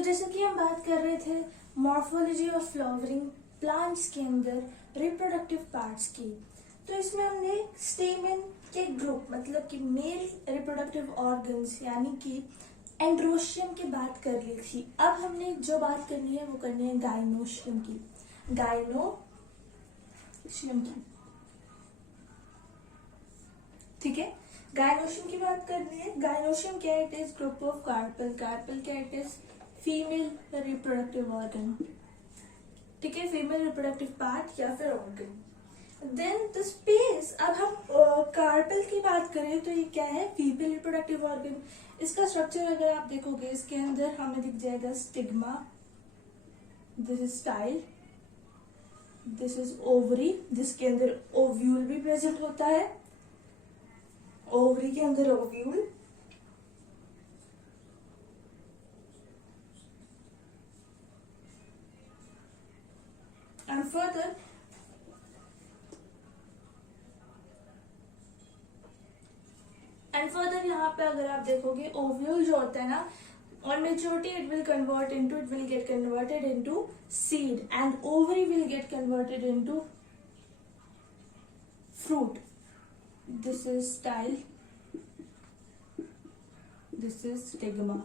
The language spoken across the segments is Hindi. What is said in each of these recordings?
जैसे कि हम बात कर रहे थे मॉर्फोलॉजी ऑफ फ्लावरिंग प्लांट्स के अंदर रिप्रोडक्टिव पार्ट्स की, तो इसमें हमने स्टेमेन के ग्रुप मतलब कि मेल रिप्रोडक्टिव ऑर्गन्स यानी कि एंड्रोशियम की बात कर ली थी। अब हमने जो बात करनी है वो करनी है गाइनोशियम की। ठीक है, गाइनोशियम की बात करनी है। गाइनोशियम क्या है? It is group of carpel. Carpel क्या? It is female reproductive organ. ठीक है, फीमेल रिप्रोडक्टिव पार्ट या फिर ऑर्गन। देन द स्पेस, अब हम कार्पल की बात करें तो ये क्या है? Female reproductive organ. इसका स्ट्रक्चर अगर आप देखोगे इसके अंदर हमें दिख जाएगा stigma, this is style, this is ovary जिसके अंदर ओव्यूल भी प्रेजेंट होता है। ओवरी के अंदर ओव्यूल, एंड फर्दर यहाँ पे अगर आप देखोगे ओव्यूल जो होता है ना, on maturity it will get converted into seed and ovary will get converted into fruit. This is style, this is stigma,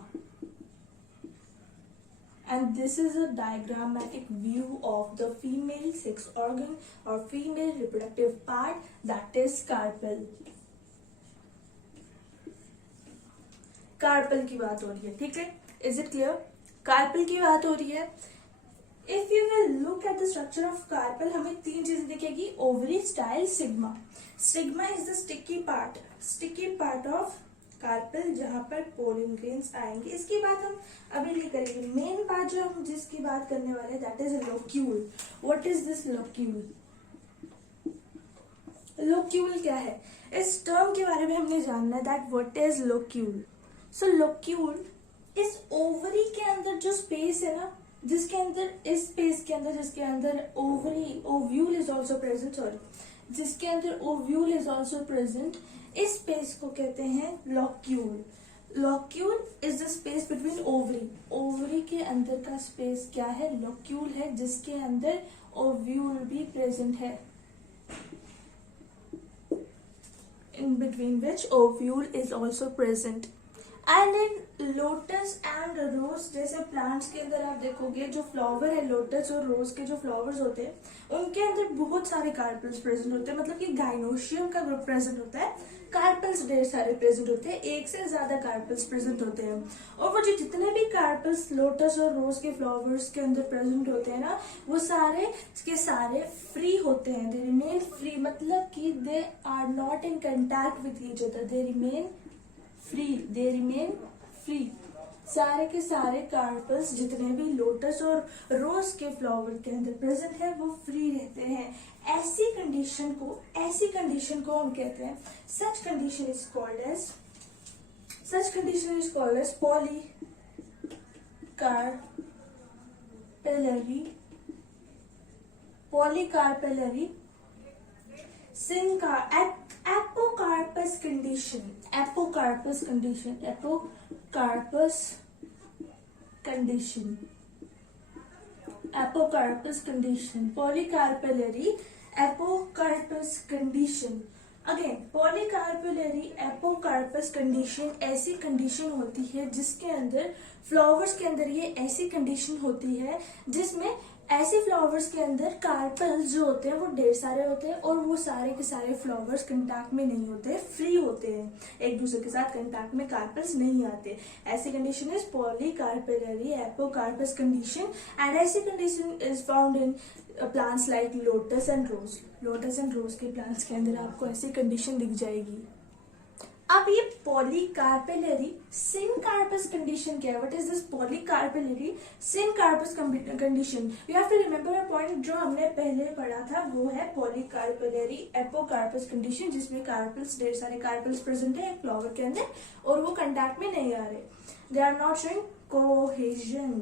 and this is a diagrammatic view of the female sex organ or female reproductive part, that is carpel. Carpel की बात हो रही है, ठीक है, इज इट क्लियर? कार्पल की बात हो रही है। If you will look at the structure of carpel, हमें तीन चीजें दिखेगी, ovary, style, sigma. Sigma is the sticky part of carpel जहां पर पोलन ग्रेन्स आएंगे। इसकी बात हम अभी नहीं करेंगे। मेन बात जो हम जिसकी बात करने वाले हैं that is locule. What is this locule? Locule क्या है? इस टर्म के बारे में हमने जानना है, that what is locule. So locule इस ओवरी के अंदर जो स्पेस है ना, जिसके अंदर इस स्पेस के अंदर जिसके अंदर ओव्यूल इज ऑल्सो प्रेजेंट, जिसके अंदर ओव्यूल इज ऑल्सो प्रेजेंट, इस स्पेस को कहते हैं locule. Locule is the space between ovary. Ovary के अंदर का स्पेस क्या है? लोक्यूल है, जिसके अंदर ओव्यूल भी प्रेजेंट है, in between which ovule is also present. And in lotus and rose जैसे प्लांट्स के अंदर आप देखोगे जो फ्लावर है, लोटस और रोज के जो फ्लावर्स होते हैं उनके अंदर बहुत सारे कार्पल्स प्रेजेंट होते हैं, मतलब कि गाइनोशियम का ग्रुप प्रेजेंट होता है, कार्पल्स ढेर सारे प्रेजेंट होते हैं, एक से ज्यादा कार्पल्स प्रेजेंट होते हैं। और वो जो जितने भी कार्पल्स लोटस और रोज के फ्लावर्स के अंदर प्रेजेंट होते हैं ना, वो सारे के सारे फ्री होते हैं, दे रिमेन फ्री, मतलब कि they are not in contact with each other, they remain free. सारे के सारे कार्पल्स जितने भी लोटस और रोज के फ्लावर के अंदर प्रेजेंट है वो फ्री रहते हैं। ऐसी कंडीशन को हम कहते हैं, such condition is called as polycarpellary apocarpous condition, polycarpellary apocarpous condition. Again polycarpellary apocarpous condition ऐसी कंडीशन होती है जिसके अंदर फ्लावर्स के अंदर ये ऐसी कंडीशन होती है जिसमें ऐसे फ्लावर्स के अंदर कार्पल्स जो होते हैं वो ढेर सारे होते हैं और वो सारे के सारे फ्लावर्स कंटैक्ट में नहीं होते, फ्री होते हैं, एक दूसरे के साथ कंटैक्ट में कार्पल्स नहीं आते। ऐसी condition is polycarpellary apocarpous condition and ऐसी condition is found in plants like lotus and rose के प्लांट्स के अंदर आपको ऐसी कंडीशन दिख जाएगी। अब ये पॉलीकार्पेलरी सिनकार्पस कंडीशन क्या है? What is this polycarpellary syncarpous condition? You have to remember a point जो हमने पहले पढ़ा था, वो है पॉलीकार्पेलरी एपोकार्पस कंडीशन, जिसमें कार्पल्स ढेर सारे कार्पल्स प्रेजेंट है एक फ्लावर के अंदर और वो कंटैक्ट में नहीं आ रहे, they are not showing cohesion.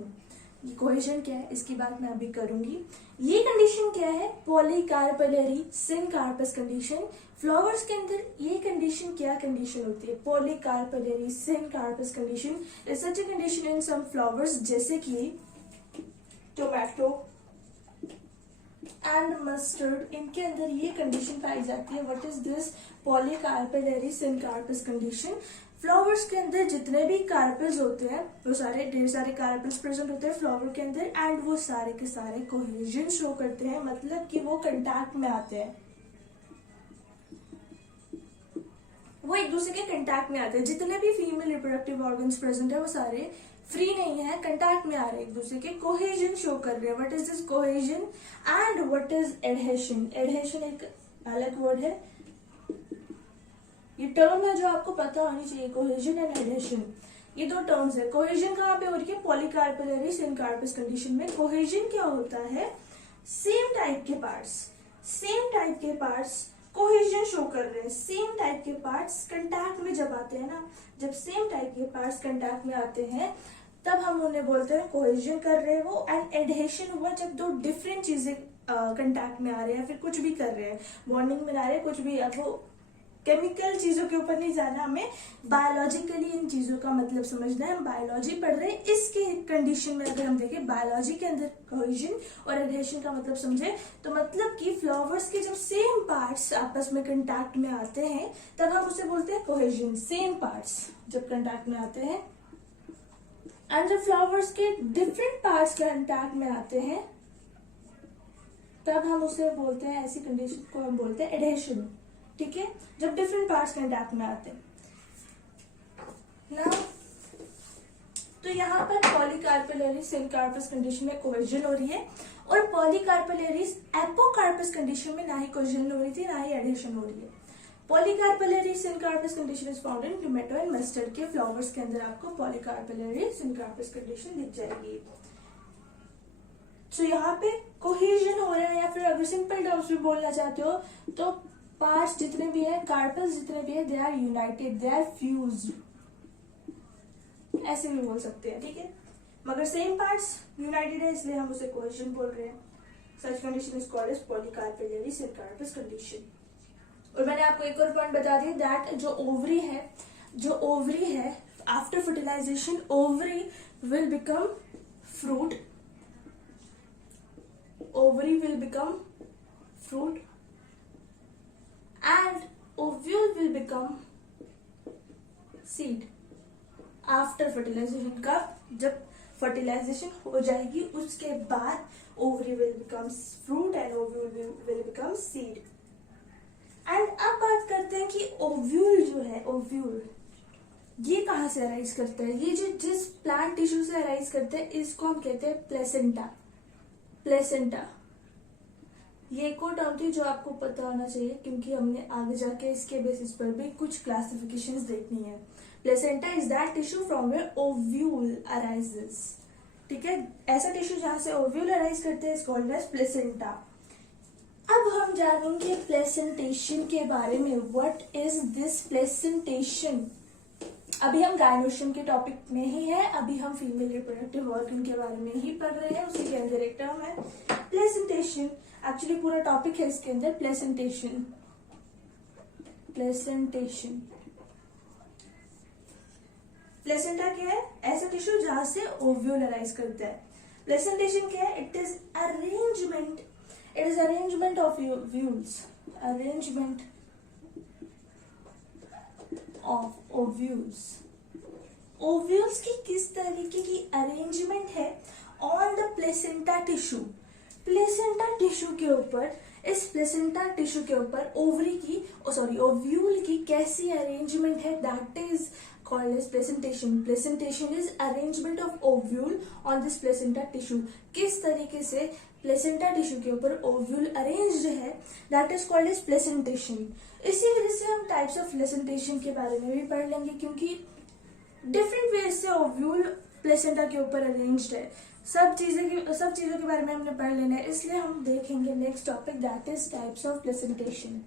Cohesion क्या है इसकी बात मैं अभी करूंगी। ये कंडीशन क्या है, पॉलीकार्पेलरी सिनकार्पस कंडीशन। फ्लावर्स के अंदर ये कंडीशन क्या कंडीशन होती है, polycarpellary syncarpous condition is such a condition in some flowers जैसे कि टोमेटो एंड मस्टर्ड, इनके अंदर ये कंडीशन पाई जाती है। What is this, polycarpellary syncarpous condition. Flowers के अंदर जितने भी कार्पेल्स होते हैं वो सारे ढेर सारे कार्पेल्स प्रेजेंट होते हैं फ्लावर के अंदर, एंड वो सारे के सारे कोहेजन शो करते हैं, मतलब कि वो कंटैक्ट में आते हैं, वो एक दूसरे के कंटैक्ट में आते हैं। जितने भी फीमेल रिप्रोडक्टिव ऑर्गन्स प्रेजेंट है वो सारे फ्री नहीं है, कंटैक्ट में आ रहे हैं एक दूसरे के, कोहेजन शो कर रहे हैं। What is this cohesion and what is adhesion. Adhesion एक अलग वर्ड है, ये टर्म है जो आपको पता होनी चाहिए, कोहेजन एंड एडहेशन, ये दो टर्म्स है। कोहेजन कहाँ पे हो रही है, पॉलीकार्पेलरी सिनकार्पस कंडीशन में। कोहेजन क्या होता है, सेम टाइप के पार्ट्स कोहेजन शो कर रहे हैं। सेम टाइप के पार्ट्स कंटैक्ट में जब आते हैं ना, जब सेम टाइप के पार्ट्स कंटैक्ट में आते हैं तब हम उन्हें बोलते हैं कोहेजन कर रहे हैं वो। एंड एडहेशन हुआ जब दो डिफरेंट चीजें कंटैक्ट में आ रहे हैं, फिर कुछ भी कर रहे हैं, बॉन्डिंग में आ रहे हैं, कुछ भी, अब वो केमिकल चीजों के ऊपर नहीं जाना, हमें बायोलॉजिकली इन चीजों का मतलब समझना है। हम बायोलॉजी पढ़ रहे हैं, इसके कंडीशन में अगर हम देखें बायोलॉजी के अंदर कोहेजन और एडहेशन का मतलब समझे तो मतलब कि फ्लावर्स के जब सेम पार्ट्स आपस में कंटैक्ट में आते हैं तब हम उसे बोलते हैं कोहेजन। सेम पार्ट्स जब कंटैक्ट में आते हैं एंड जब फ्लावर्स के डिफरेंट पार्ट्स कंटैक्ट में आते हैं तब हम उसे बोलते हैं, ऐसी कंडीशन को हम बोलते हैं एडहेशन। ठीक है, जब डिफरेंट पार्ट्स कंटैक्ट में आते हैं ना। तो यहाँ पर पॉलीकार्पेलरी सिनकार्पस कंडीशन में कोहेजन हो रही है और पॉलीकार्पेलरी एपोकार्पस कंडीशन में ना ही कोहेजन हो रही थी ना ही एडहेशन हो रही है। Polycarpellary syncarpous condition is found in tomato and mustard के फ्लावर्स के अंदर आपको पॉलीकार्पेलरी सिनकार्पस कंडीशन दिख जाएगी। तो यहाँ पे कोहेजन हो रहा है, या फिर अगर सिंपल टर्म्स में बोलना चाहते हो तो पार्ट्स जितने भी है, कार्पेल्स जितने भी है, they are united, they are fused, ऐसे भी बोल सकते हैं। ठीक है, मगर सेम पार्ट्स यूनाइटेड है इसलिए हम उसे कोहेजन बोल रहे हैं। Such condition is called as polycarpellary syncarpous condition. और मैंने आपको एक और पॉइंट बता दिया दैट जो ओवरी है after fertilization ovary will become fruit, ovary will become fruit and ovule will become seed after fertilization। का जब फर्टिलाइजेशन हो जाएगी उसके बाद ovary will become fruit and ovule will become seed। And अब बात करते हैं कि ओव्यूल जो है, ओव्यूल ये कहाँ से अराइज करता है, ये जो जिस प्लांट टिश्यू से अराइज करता है इसको हम कहते हैं प्लेसेंटा। प्लेसेंटा ये एक और टर्म थी जो आपको पता होना चाहिए क्योंकि हमने आगे जाके इसके बेसिस पर भी कुछ क्लासिफिकेशंस देखनी है। Placenta is that tissue from where ovule arises. ठीक है, ऐसा टिश्यू जहां से ओव्यूल अराइज करते हैं इज कॉल्ड एज प्लेसेंटा। अब हम जानेंगे प्लेसेंटेशन के बारे में। What is this placentation. अभी हम गायनोशियम के टॉपिक में ही है, अभी हम फीमेल रिप्रोडक्टिव ऑर्गन के बारे में ही पढ़ रहे हैं, उसी के अंदर एक टर्म है प्लेसेंटेशन। एक्चुअली पूरा टॉपिक है इसके अंदर प्लेसेंटेशन। प्लेसेंटेशन प्लेसेंटा क्या है, ऐसा टिश्यू जहां से ओव्यूल अराइज करता है। प्लेसेंटेशन क्या है, it is arrangement of ovules, arrangement of ovules. Ovules की किस तरीके की अरेंजमेंट है on the placenta tissue. Placenta tissue के ऊपर, इस प्लेसेंटा टिश्यू के ऊपर ओव्यूल की कैसी अरेंजमेंट है, that is called as placentation. Placentation is arrangement of ovule on this placenta tissue. किस तरीके से प्लेसेंटा टिश्यू के ऊपर ओव्यूल अरेंज्ड है, that is called as placentation. इसी वजह से हम टाइप्स ऑफ प्लेसेंटेशन के बारे में भी पढ़ लेंगे क्योंकि डिफरेंट वेज से ओव्यूल प्लेसेंटा के ऊपर अरेंज्ड है। सब चीजों के बारे में हमने पढ़ लेना है, इसलिए हम देखेंगे next topic that is types of placentation.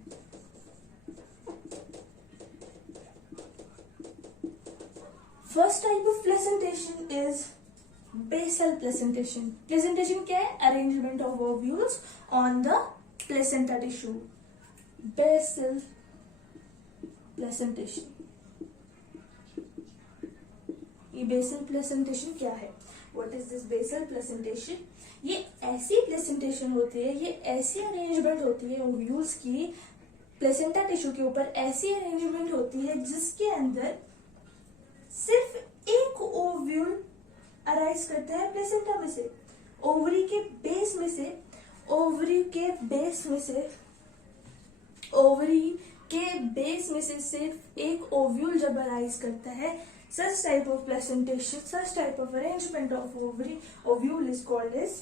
First type of placentation is basal placentation. Placentation क्या है? Arrangement of ovules on the placenta tissue. Basal placentation. ये बेसल प्लेसेंटेशन क्या है? What is this basal placentation? ये ऐसी प्लेसेंटेशन होती है, ये ऐसी अरेंजमेंट होती है ओव्यूल्स की प्लेसेंटा टिश्यू के ऊपर, ऐसी अरेंजमेंट होती है जिसके अंदर सिर्फ एक ओव्यूल अराइज करता है प्लेसेंटा में से. ओवरी के बेस में से, ओवरी के बेस में से, ओवरी के बेस में से सिर्फ एक ओव्यूल जब अराइज करता है, such type of placentation, such type of arrangement of ovule is called as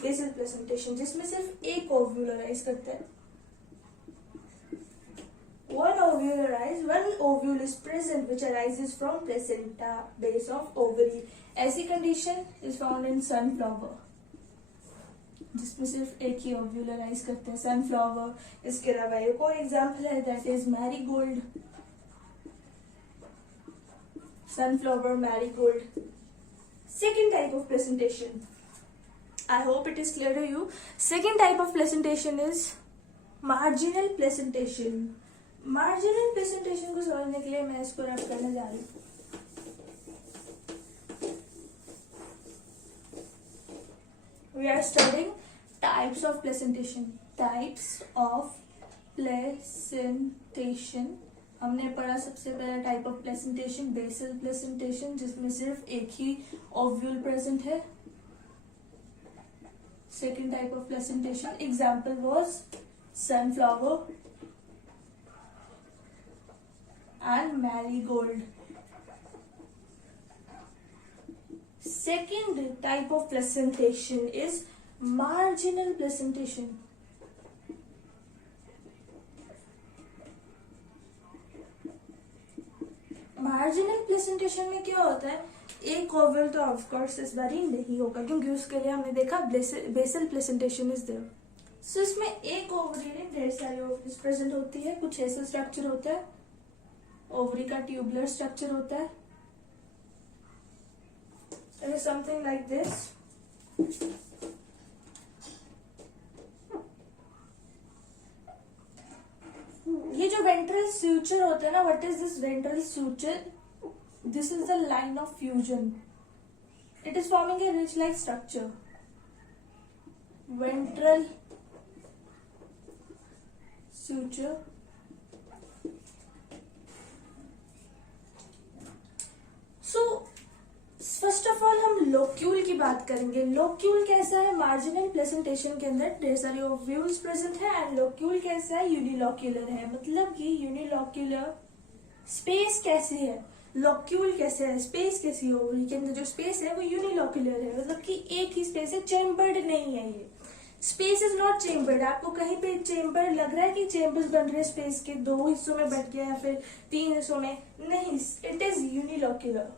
basal placentation, जिसमें सिर्फ एक ओव्यूल अराइज करता है. One ovule is present which arises from placenta base of ovary. ऐसी condition is found in sunflower, जिसमें सिर्फ एक ही ओव्यूल अराइज करते हैं. सनफ्लावर. इसके अलावा एक और एग्जाम्पल है, that is marigold. Sunflower, marigold. Second type of placentation. I hope it is clear to you. Second type of placentation is marginal placentation. Marginal placentation को समझने के लिए मैं इसको रब करने जा रही हूँ. We are studying types of placentation. Types of placentation. हमने पढ़ा सबसे पहला type of placentation basal placentation, जिसमें सिर्फ एक ही ओव्यूल प्रेजेंट है. Second type of placentation example was sunflower and marigold. Second type of placentation is marginal placentation. Marginal placentation में क्या होता है? एक ओवल तो ऑफ कोर्स इस बार ही नहीं होगा, क्योंकि उसके लिए हमने देखा बेसल प्लेसेंटेशन इज देयर. सो इसमें एक ओवरी में ढेर सारी ओवरीज प्रेजेंट होती है. कुछ ऐसा स्ट्रक्चर होता है, ओवरी का ट्यूबुलर स्ट्रक्चर होता है. It is something like this. ये जो वेंट्रल सूचर होता है ना, what is this ventral suture? This is the line of fusion. It is forming a rich like structure. Ventral suture. So first of all हम लोक्यूल की बात करेंगे. लोक्यूल कैसा है? मार्जिनल प्लेसेंटेशन के अंदर ढेर सारे ओव्यूल्स प्रेजेंट है. एंड लोक्यूल कैसा है? यूनिलोक्यूलर है. मतलब कि यूनिलोक्यूलर. स्पेस कैसी है? लोक्यूल कैसे है? स्पेस कैसी है? ओवरी के अंदर जो स्पेस है वो यूनिलोक्यूलर है, मतलब कि एक ही स्पेस है, चेम्बर्ड नहीं है. ये स्पेस इज नॉट चेम्बर्ड. आपको कहीं पे चेम्बर लग रहा है कि चेम्बर्स बन रहे हैं स्पेस के, दो हिस्सों में बट गया या फिर तीन हिस्सों में? नहीं, इट इज यूनिलोक्यूलर.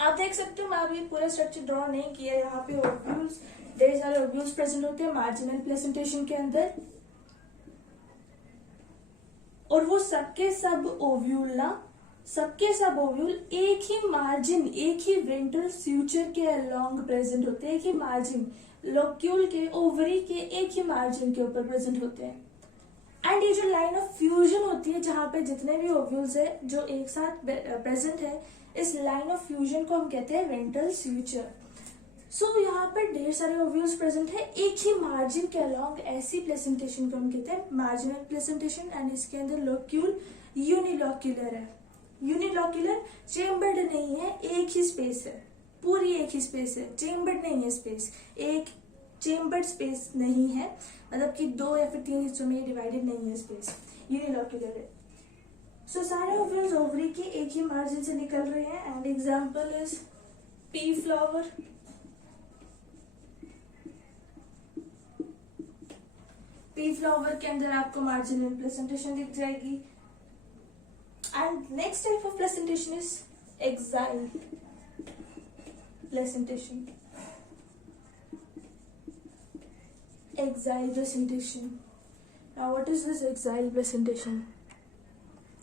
आप देख सकते हो, मैं अभी पूरा स्ट्रक्चर ड्रॉ नहीं किया. यहाँ पे ओव्यूल्स, ढेर सारे ओव्यूल्स प्रेजेंट होते हैं मार्जिनल प्लेसेंटेशन के अंदर, और वो सबके सब ओव्यूल ना, सबके सब ओव्यूल एक ही मार्जिन, एक ही वेंट्रल सूचर के अलोंग प्रेजेंट होते हैं. एक ही मार्जिन, लोक्यूल के, ओवरी के एक ही मार्जिन के ऊपर प्रेजेंट होते हैं. एंड ये जो लाइन ऑफ फ्यूजन होती है, जहां पे जितने भी ओव्यूल्स है जो एक साथ प्रेजेंट है, इस लाइन ऑफ फ्यूजन को हम कहते हैं वेंट्रल सूचर. सो यहाँ पर ढेर सारे ओव्यूल्स प्रेजेंट है एक ही मार्जिन के अलोंग. ऐसी प्लेसेंटेशन को हम कहते हैं मार्जिनल प्लेसेंटेशन. एंड इसके अंदर लोक्यूल यूनिलोक्यूलर है. यूनिलोक्यूलर, चेम्बर्ड नहीं है, एक ही स्पेस है, पूरी एक ही स्पेस है. चेम्बर्ड नहीं है स्पेस, एक चेम्बर्ड स्पेस नहीं है, मतलब कि दो या फिर तीन हिस्सों में डिवाइडेड नहीं है स्पेस. यूनिलोक्यूलर है. सो सारे ओव्यूल्स ओवरी के एक ही मार्जिन से निकल रहे हैं. And example is P flower. P flower के अंदर आपको मार्जिनल प्लेसेंटेशन दिख जाएगी. And next type of placentation is exile placentation. Exile presentation. Now what is this exile presentation?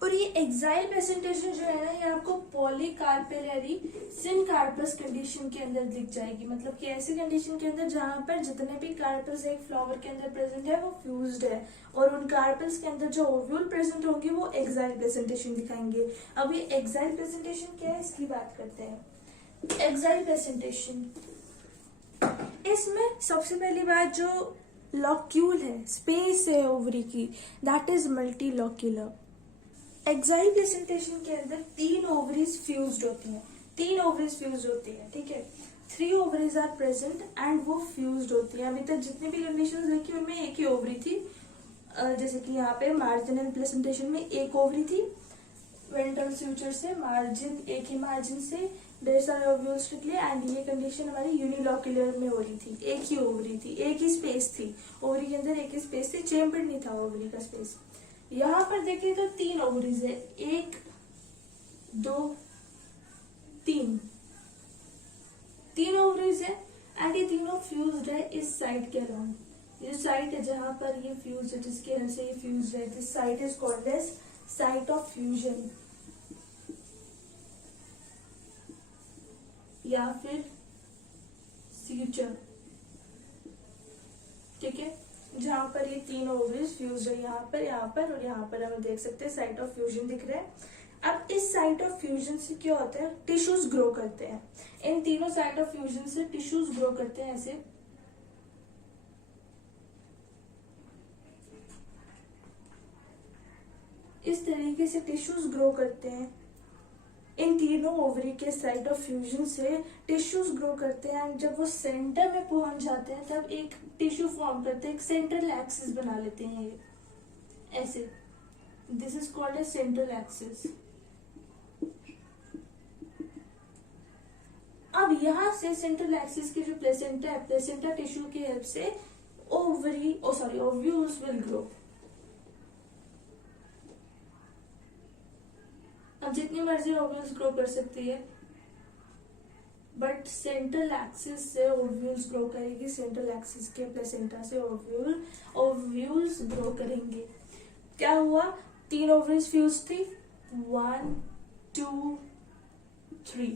और ये एक्साइल प्रेजेंटेशन जो है ना, ये आपको पॉलीकार्पेलरी सिनकार्पस कंडीशन के अंदर दिख जाएगी। मतलब कि ऐसी कंडीशन के अंदर जहां पर जितने भी कार्पल्स एक फ्लावर के अंदर प्रेजेंट है वो फ्यूज्ड है, और उन कार्पल्स के अंदर जो ओव्यूल प्रेजेंट होंगे वो एक्साइल प्रेजेंटेशन दिखाएंगे। अब ये एक्साइल प्रेजेंटेशन क्या है, इसकी बात करते हैं। एक्साइल प्रेजेंटेशन, इसमें सबसे पहली बात जो लॉक्यूल है, स्पेस है ओवरी की, that is multilocular. Axile presentation के अंदर 3 ओवरीज फ्यूज्ड होती हैं, 3 ओवरीज फ्यूज्ड होती हैं, ठीक है। 3 ओवरीज आर प्रेजेंट एंड वो फ्यूज्ड होती हैं। अभी तक जितनी भी कंडीशंस देखी उनमें एक ही ओवरी थी, जैसे कि यहाँ पे मार्जिनल प्रेजेंटेशन में एक ओवरी थी, वेंट्रल फ्यूचर से मार्जिन, एक ही मार्जिन से ढेर सारे ओव्यूल्स निकले, एंड ये कंडीशन हमारी यूनिलॉक्यूलर में हो रही थी, एक ही ओवरी थी, एक ही स्पेस थी, ओवरी के अंदर एक ही स्पेस थी, चेम्बर नहीं था ओवरी का स्पेस। यहाँ पर देखिए तो 3 ओवरीज है, 1 2 3, 3 ओवरीज है, एंड ये तीनों फ्यूज्ड है इस साइड के अराउंड। ये साइट है जहां पर ये फ्यूज है, जिसके वजह से ये फ्यूज है, this site is called as site of fusion या फिर फ्यूचर, ठीक है। जहां पर ये 3 ओवरीज फ्यूज है, यहाँ पर और यहाँ पर हम देख सकते हैं साइट ऑफ फ्यूजन दिख रहा है। अब इस साइट ऑफ फ्यूजन से क्या होता है, टिश्यूज ग्रो करते हैं। इन तीनों साइट ऑफ फ्यूजन से टिश्यूज ग्रो करते हैं, ऐसे इस तरीके से टिश्यूज ग्रो करते हैं। इन तीनों ओवरी के साइट ऑफ फ्यूजन से टिश्यूज ग्रो करते हैं, एंड जब वो सेंटर में पहुंच जाते हैं तब एक टिश्यू फॉर्म करते हैं, एक सेंट्रल एक्सिस बना लेते हैं ये ऐसे, this is called a central axis. अब यहाँ से सेंट्रल एक्सिस के जो प्लेसेंटा है, प्लेसेंटा टिश्यू की हेल्प से ओव्यूल्स विल ग्रो। अब जितनी मर्जी ओव्यूल्स ग्रो कर सकती है, बट सेंट्रल एक्सिस से ओव्यूल्स ग्रो करेगी, सेंट्रल एक्सिस के प्लेसेंटा से ओव्यूल्स ग्रो करेंगे। क्या हुआ, 3 ओवरीज फ्यूज थी, 1 2 3,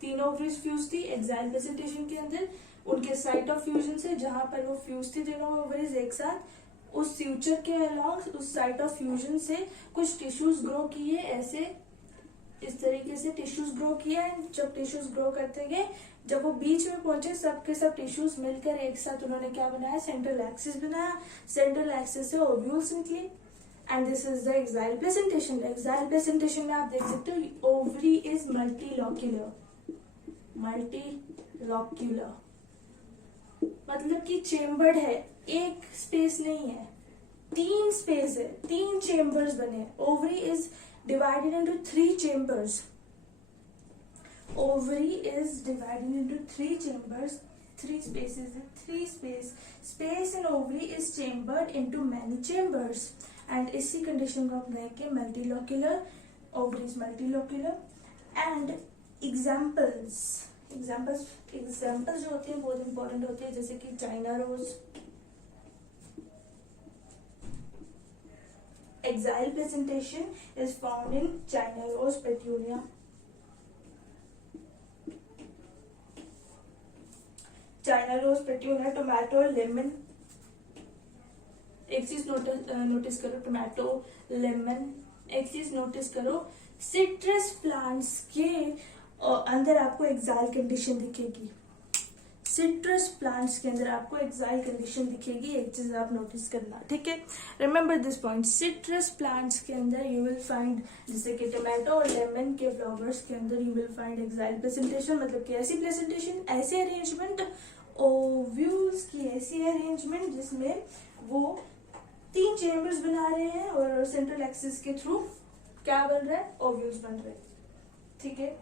3 ओवरीज फ्यूज थी एक्साइल प्रेजेंटेशन के अंदर, उनके साइट ऑफ फ्यूजन से जहां पर वो फ्यूज थी तीनों ओवरीज एक साथ, उस फ्यूचर के अलॉन्ग उस साइट ऑफ फ्यूजन से कुछ टिश्यूज ग्रो किए, ऐसे इस तरीके से टिश्यूज ग्रो किए, एंड जब टिश्यूज ग्रो करते गए, जब वो बीच में पहुंचे सब के सब टिश्यूज मिलकर एक साथ उन्होंने क्या बनाया, सेंट्रल एक्सिस बनाया, सेंट्रल एक्सिस से ओव्यूल्स निकली, and this is the axile presentation. Axile presentation में आप देख सकते हो ओवरी इज मल्टीलॉक्यूलर, मल्टीलॉक्यूलर मतलब कि चेम्बर्ड है, एक स्पेस नहीं है, 3 स्पेस है, 3 चेम्बर्स बने हैं। Ovary is divided into 3 chambers, ovary is divided into 3 chambers, 3 spaces है, 3 space in ovary is chambered into many chambers, and इसी कंडीशन को हम कहेंगे multilocular, ovary is multilocular. And examples जो होती है बहुत इंपॉर्टेंट होती है, जैसे कि China rose, axile presentation is found इन China rose, petunia, China rose, petunia, tomato, lemon. एक चीज नोटिस करो, टोमेटो, लेमन, एक चीज नोटिस करो, सिट्रस प्लांट्स के अंदर आपको एक्साइल कंडीशन दिखेगी, सिट्रस प्लांट्स के अंदर आपको एक्साइल कंडीशन दिखेगी, एक चीज आप नोटिस करना, ठीक है। Remember this point, citrus plants के अंदर यू विल फाइंड, जैसे कि टोमेटो और लेमन के फ्लावर्स के अंदर you will find axile presentation, मतलब कि ऐसी प्रेजेंटेशन, ऐसे अरेंजमेंट, ओव्यूल्स की ऐसी अरेंजमेंट जिसमें वो 3 चेम्बर्स बना रहे हैं और सेंट्रल एक्सिस के थ्रू क्या बन रहा है, ओव्यूल्स बन रहे हैं, ठीक है।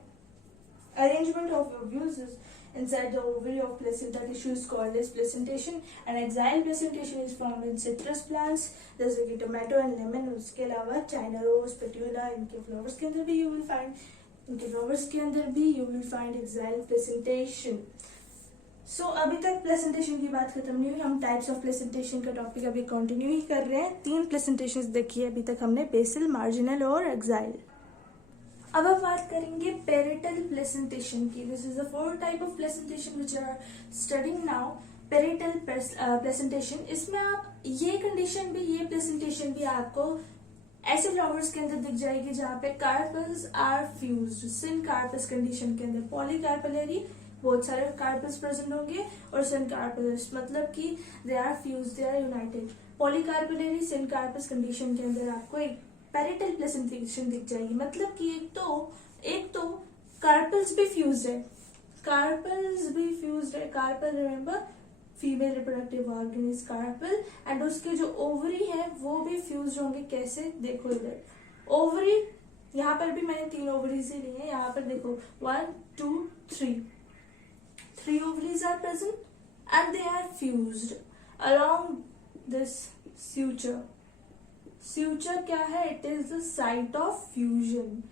Arrangement of ovules is inside the ovary of placenta tissue is called as placentation, and axial placentation is found in citrus plants जैसे कि टोमेटो एंड लेमन। उसके अलावा चाइना रोज, पेट्यूला, इनके फ्लावर्स के अंदर भी you will find axial placentation। सो अभी तक प्लेसेंटेशन की बात खत्म नहीं हुई, हम टाइप्स ऑफ प्लेसेंटेशन का टॉपिक अभी कंटिन्यू ही कर रहे हैं। 3 प्लेसेंटेशन देखी है अभी तक हमने, बेसल, मार्जिनल और एक्साइल। अब हम बात करेंगे पेरिटल प्लेसेंटेशन की। This is the 4th type of placentation which are studying now. Parietal placentation, इसमें आप ये कंडीशन भी, ये प्लेसेंटेशन भी आपको ऐसे फ्लावर्स के अंदर दिख जाएगी जहाँ पे carpels are fused. Syncarpous condition के अंदर पॉलीकार्पेलरी, बहुत सारे कार्पल्स प्रेजेंट होंगे, और सिनकार्पस मतलब कि they are fused, they are united. Polycarpellary syncarpous condition के अंदर आपको एक पेरिटल प्लेसेंटेशन दिख जाएगी, मतलब कि एक तो कार्पल्स भी फ्यूज्ड है, कार्पल्स भी फ्यूज्ड है। Carpel remember female reproductive organ is carpel, and उसके जो ओवरी है वो भी फ्यूज होंगे। कैसे, देखो इधर ओवरी, यहाँ पर भी मैंने 3 ओवरीज ही ली है। यहाँ पर देखो 1 2 3 ovaries are present and they are fused along this suture। suture क्या है, it is the site of fusion.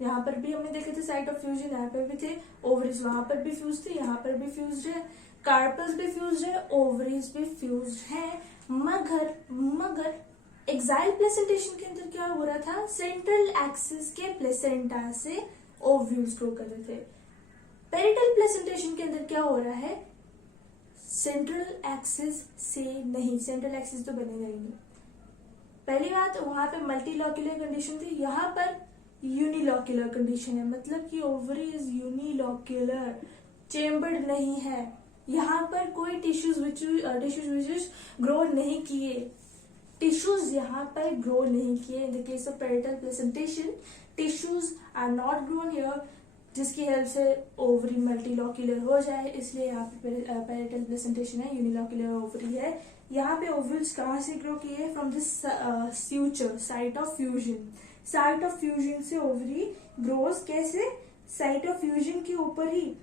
यहाँ पर भी हमने देखे थे साइट ऑफ फ्यूजन, यहाँ पर भी थे ओवरीज, वहां पर भी फ्यूज थे, यहाँ पर भी फ्यूज है, कार्पल्स भी फ्यूज है, ओवरीज भी फ्यूज है। मगर एक्साइल प्लेसेंटेशन के अंदर क्या हो रहा था, सेंट्रल एक्सिस के प्लेसेंटा से ओव्यूल्स ग्रो कर रहे थे। पेरिटल प्लेसेंटेशन के अंदर क्या हो रहा है, सेंट्रल एक्सिस से नहीं, सेंट्रल एक्सिस तो बनेगा ही नहीं। पहली बात, वहां पे मल्टीलॉक्यूलर कंडीशन थी, यहाँ पर यूनिलॉक्यूलर कंडीशन है, मतलब कि ओवरी इज यूनिलॉक्यूलर, चेम्बर्ड नहीं है। यहाँ पर कोई टिश्यूज विच ग्रो नहीं किए, टिश्यूज यहाँ पर ग्रो नहीं किए। In the case of parietal placentation, tissues are not grown here, जिसकी हेल्प से ओवरी मल्टीलॉक्यूलर हो जाए, इसलिए यहाँ पे पेरिटल प्लेसेंटेशन है, यूनिलॉक्यूलर ओवरी है। यहाँ पे ओव्यूल्स कहाँ से ग्रो किए, from this suture, site of fusion. Site of fusion से ओवरी ग्रोज, कैसे, साइट ऑफ फ्यूजन के ऊपर ही,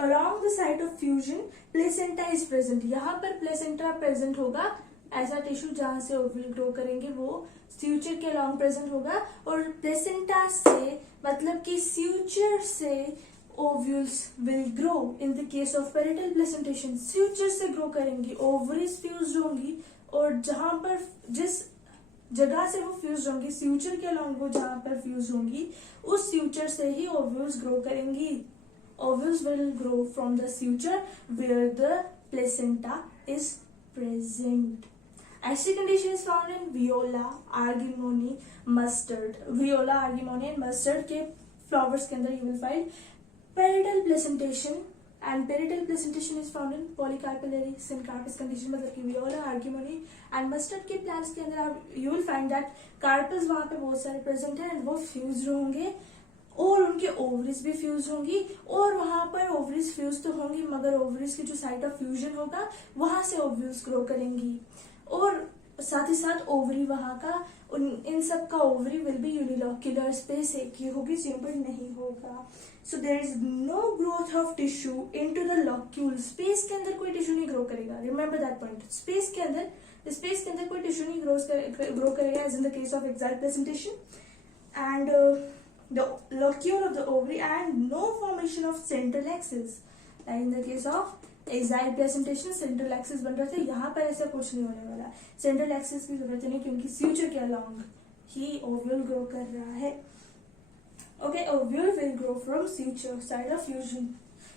around the site of fusion placenta is present. यहाँ पर प्लेसेंटा प्रेजेंट होगा, ऐसा टिश्यू जहां से ओव्यूल ग्रो करेंगे वो suture के अलाउंग प्रेजेंट होगा, और प्लेसेंटा से मतलब कि suture से ovules will grow. In the case of parietal placentation, suture से ग्रो करेंगी, ओवरीज फ्यूज होंगी, और जहां पर जिस जगह से वो फ्यूज होंगी, suture के अलाउंग वो जहां पर फ्यूज होंगी, उस suture से ही ओव्यूल्स ग्रो करेंगी। Ovules will grow from the suture where the placenta is present. ऐसी condition is found in viola, argemone, mustard. Viola, argemone and mustard के flowers के अंदर you will find peridal placentation, and peridal placentation is found in polycarpellary syncarpus condition, मतलब कि viola, argemone and mustard के plants के अंदर आप you will find that carpels वहाँ पे बहुत सारे present है, and वो fused होंगे, और उनके ओवरीज भी फ्यूज होंगी, और वहां पर ओवरीज फ्यूज तो होंगी, मगर ओवरीज की जो साइट ऑफ फ्यूजन होगा वहां से ओव्यूल्स ग्रो करेंगी, और साथ ही साथ ओवरी वहां का, इन सब का ovary will be unilocular, space एक ही होगी, चेम्बर्ड नहीं होगा। So there is no growth of tissue into the locule. Space के अंदर कोई टिश्यू नहीं ग्रो करेगा, रिमेंबर दैट पॉइंट। स्पेस के अंदर कोई टिश्यू नहीं ग्रो करेगा, as in the case of axile placentation, and the locule of the ovary, and no formation of central axis. Like in the case of exile placentation, central axis बन रहे थे, यहाँ पर ऐसा कुछ नहीं होने वाला। सेंट्रल एक्सिस की जरूरत नहीं, क्योंकि suture के अलाउंग ही ओव्यूल ग्रो कर रहा है। Okay, ovule will grow from suture, site of fusion.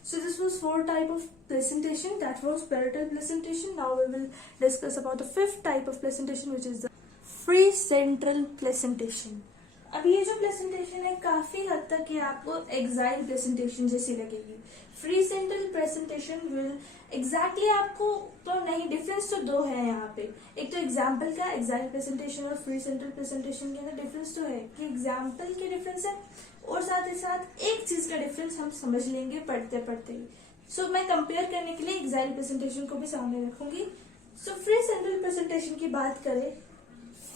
So this was 4 type of placentation, that was peritral placentation. Now we will discuss about the 5th type of placentation, which is the free central placentation. अब ये जो प्लेसेंटेशन है काफी हद तक ये आपको एक्साइल प्लेसेंटेशन जैसी लगेगी। Free central placentation will exactly आपको तो नहीं, डिफरेंस तो 2 है यहाँ पे। एक तो एग्जाम्पल का, एक्साइल प्लेसेंटेशन और फ्री सेंट्रल प्लेसेंटेशन के अंदर डिफरेंस तो है कि एग्जाम्पल के डिफरेंस है, और साथ ही साथ एक चीज का डिफरेंस हम समझ लेंगे पढ़ते पढ़ते ही। सो मैं कंपेयर करने के लिए एक्साइल प्लेसेंटेशन को भी सामने रखूंगी। सो फ्री सेंट्रल प्लेसेंटेशन की बात करें,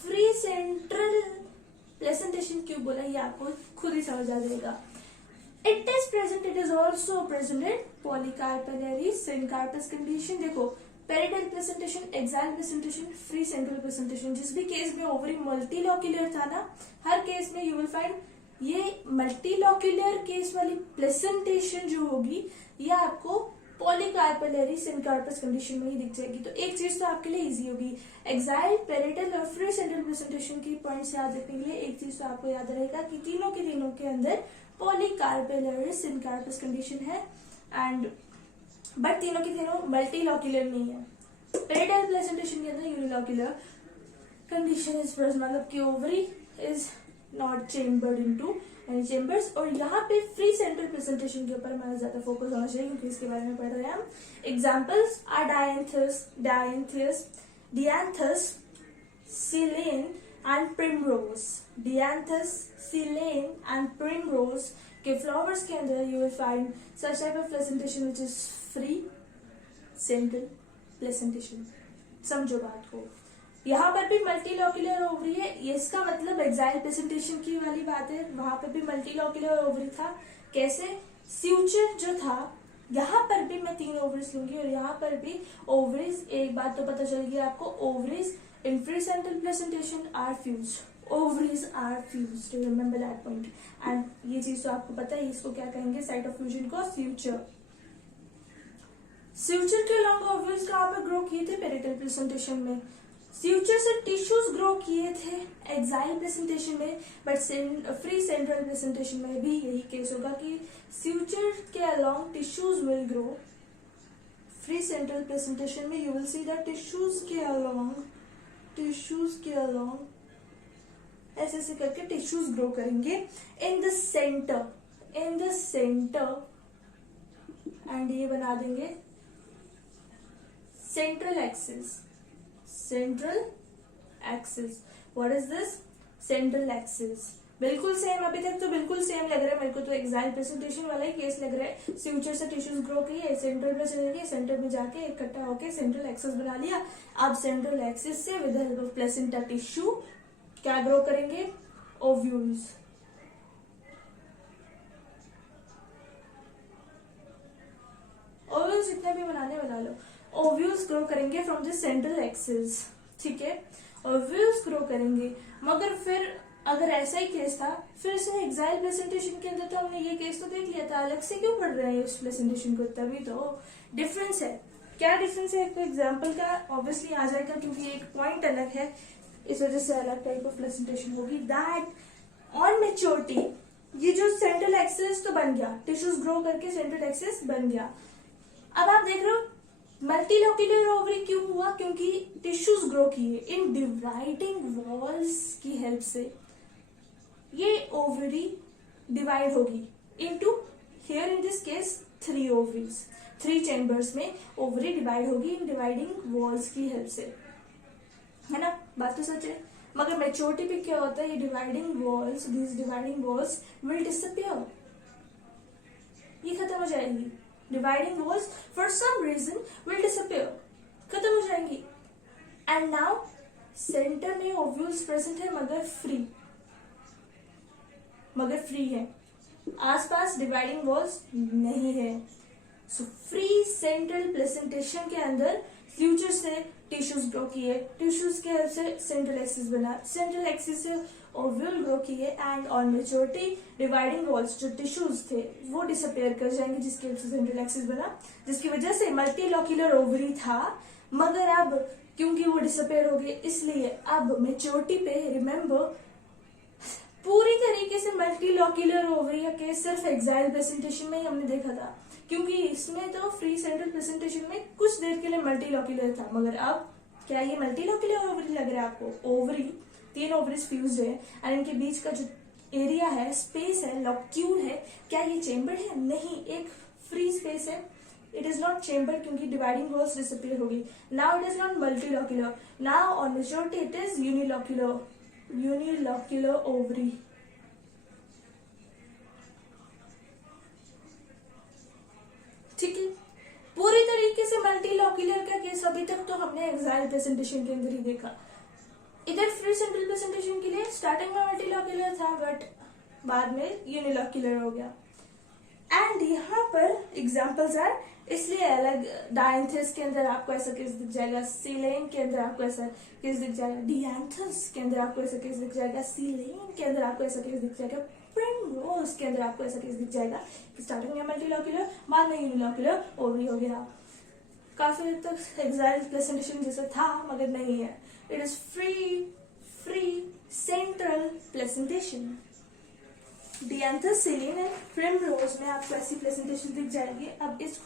फ्री सेंट्रल प्लेसेंटेशन क्यों बोला ये आपको खुद ही समझ आ जाएगा। It is also present in polycarpellary syncarpous condition. देखो, parietal placentation, axile placentation, free central placentation, जिस भी केस में ओवरी मल्टीलॉक्यूलर था ना, हर केस में यू विल फाइंड ये मल्टीलॉक्यूलर केस वाली प्लेसेंटेशन जो होगी ये आपको पॉलीकार्पेलरी सिनकार्पस कंडीशन में ही दिख जाएगी। तो एक चीज तो आपके लिए इजी होगी, एक्साइल, पेरिटल और फ्री सेंट्रल प्लेसेंटेशन की पॉइंट्स याद रखने के लिए एक चीज तो आपको याद रहेगा कि तीनों के अंदर पॉलीकार्पेलरी सिनकार्पस कंडीशन है, एंड बट तीनों के तीनों मल्टीलॉक्यूलर नहीं है। पेरिटल प्लेसेंटेशन के अंदर यूनिलॉक्यूलर कंडीशन इज प्रेजेंट, मतलब कि ovary is not chambered into any chambers. और यहाँ पे फ्री सेंट्रल प्रेजेंटेशन के ऊपर हमारा ज्यादा फोकस होना चाहिए क्योंकि इसके बारे में पढ़ रहे हैं हम। Examples are dianthus, silene and primrose। dianthus, silene and primrose के फ्लावर्स के अंदर you will find such type of presentation which is free central placentation. समझो बात को, यहाँ पर भी मल्टीलॉक्यूलर ओवरी है, इसका मतलब एक्साइल प्रेजेंटेशन की वाली बात है, वहां पर भी मल्टीलॉक्यूलर ओवरी था। कैसे? स्यूचर जो था, यहाँ पर भी मैं 3 ओवरीज लूंगी और यहाँ पर भी ओवरीज। एक बात तो पता चल गई आपको, ovaries in free central placentation are fused, ovaries are fused, remember that point. And ये चीज तो आपको पता है, इसको क्या कहेंगे, साइट ऑफ फ्यूजन को स्यूचर। स्यूचर के लॉन्ग ओवरीज कहाँ पर ग्रो किए थे? पेरिटल प्रेजेंटेशन में। स्यूचर से टिश्यूज ग्रो किए थे एक्साइल प्रेजेंटेशन में, बट फ्री सेंट्रल प्रेजेंटेशन में भी यही केस होगा कि स्यूचर के along tissues will grow. Free central presentation में you will see the tissues के अलोंग ऐसे ऐसे करके टिश्यूज ग्रो करेंगे इन द सेंटर एंड ये बना देंगे central axis. What is this? Central axis. बिल्कुल सेम, अभी तक तो बिल्कुल सेम लग रहा है मेरे को, तो एक्साइल प्रेजेंटेशन वाला ही केस लग रहा है। फ्यूचर से टिश्यूज ग्रो किए, सेंट्रल में चले गए, सेंटर में जाके इकट्ठा होके सेंट्रल एक्सिस बना लिया। अब सेंट्रल एक्सिस से with help of placenta tissue क्या ग्रो करेंगे? ओव्यूल्स। ओव्यूल्स जितने भी बनाने बना लो। ओव्यूल्स ग्रो करेंगे फ्रॉम द सेंट्रल एक्सिस, ठीक है, ओव्यूल्स ग्रो करेंगे। मगर फिर अगर ऐसा ही केस था, फिर से एक्साइल प्रेजेंटेशन के अंदर तो हमने ये केस तो देख लिया था, अलग से क्यों पढ़ रहे हैं इस प्रेजेंटेशन को? तभी तो डिफरेंस है। क्या डिफरेंस है? एक तो एग्जाम्पल का ऑब्वियसली आ जाएगा क्योंकि एक पॉइंट अलग है, इस वजह से अलग टाइप ऑफ प्रेजेंटेशन होगी। दैट ऑन मैच्योरिटी ये जो सेंट्रल एक्सिस तो बन गया, टिश्यूज ग्रो करके सेंट्रल एक्सिस बन गया। अब आप देख रहे हो मल्टीलॉक्यूलर ओवरी क्यों हुआ? क्योंकि टिश्यूज ग्रो किए इन डिवाइडिंग वॉल्स की हेल्प से। ये ओवरी डिवाइड होगी into, here in this case 3 ovaries, 3 chambers में ओवरी डिवाइड होगी इन डिवाइडिंग वॉल्स की हेल्प से, है ना? बात तो सच है। मगर मैच्योरिटी पे क्या होता है? ये dividing walls, these dividing walls will disappear, ये खत्म हो जाएंगी। Dividing walls for some reason will disappear, खत्म हो जाएंगी। एंड नाउ सेंटर में ओव्यूल्स प्रेजेंट है मगर फ्री है, आसपास डिवाइडिंग वॉल्स नहीं है। सो फ्री सेंट्रल प्लेसेंटेशन के अंदर फ्यूचर से टिश्यूज ग्रो किए, टिश्यूज के हेल्प से सेंट्रल एक्सिस बना, सेंट्रल एक्सिस से ओव्यूल ग्रो किए, and on maturity dividing walls जो टिश्यूज थे वो डिसअपियर कर जाएंगे, जिसकी वजह से सेंट्रल एक्सिस बना, जिसकी वजह से मल्टीलॉक्यूलर ओवरी था। मगर अब क्योंकि वो डिसअपियर हो गए, इसलिए अब मैच्योरिटी पे रिमेंबर पूरी तरीके से मल्टीलॉक्यूलर ओवरी के सिर्फ एक्साइल प्रेजेंटेशन में ही हमने देखा था, क्योंकि इसमें तो फ्री सेंट्रल प्रेजेंटेशन में कुछ देर के लिए मल्टीलॉक्यूलर था। मगर अब क्या ये मल्टीलॉक्यूलर ओवरी लग रहा है आपको? ओवरी, 3 ओवरीज फ्यूज्ड है एंड इनके बीच का जो एरिया है, स्पेस है, लॉक्यूल है, क्या ये चेम्बर है? नहीं, एक फ्री स्पेस है। इट इज नॉट चेम्बर क्योंकि डिवाइडिंग वॉल्स डिसअपियर होगी। Now it is not multilocular, now on maturity it is unilocular ovary. ठीक है, पूरी तरीके से मल्टीलॉक्यूलर का केस अभी तक तो हमने एक्साइल प्रेजेंटेशन के अंदर ही देखा। इधर फ्री सेंट्रल प्रेजेंटेशन के लिए स्टार्टिंग में मल्टीलॉक्यूलर था बट बाद में यूनिलॉक्यूलर हो गया। एंड यहाँ पर एग्जांपल्स आर, इसलिए अलग डायंथस के अंदर आपको ऐसा केस दिख जाएगा, सिलेन के अंदर आपको ऐसा केस दिख जाएगा, डियांथस के अंदर आपको ऐसा केस दिख जाएगा, सिलेन के अंदर आपको ऐसा केस दिख जाएगा, प्रिमरोज के अंदर आपको ऐसा केस दिख जाएगा कि स्टार्टिंग में मल्टीलॉक्यूलर, बाद में यूनिलॉक्यूलर ओवरी हो गया। काफी हद तक एक्साइल प्लेसेंटेशन जैसा था मगर नहीं है, it is free central placentation. डिएंथोसिलीन एंड प्रिमरोज में आपको ऐसी प्लेसेंटेशन दिख जाएगी। अब इस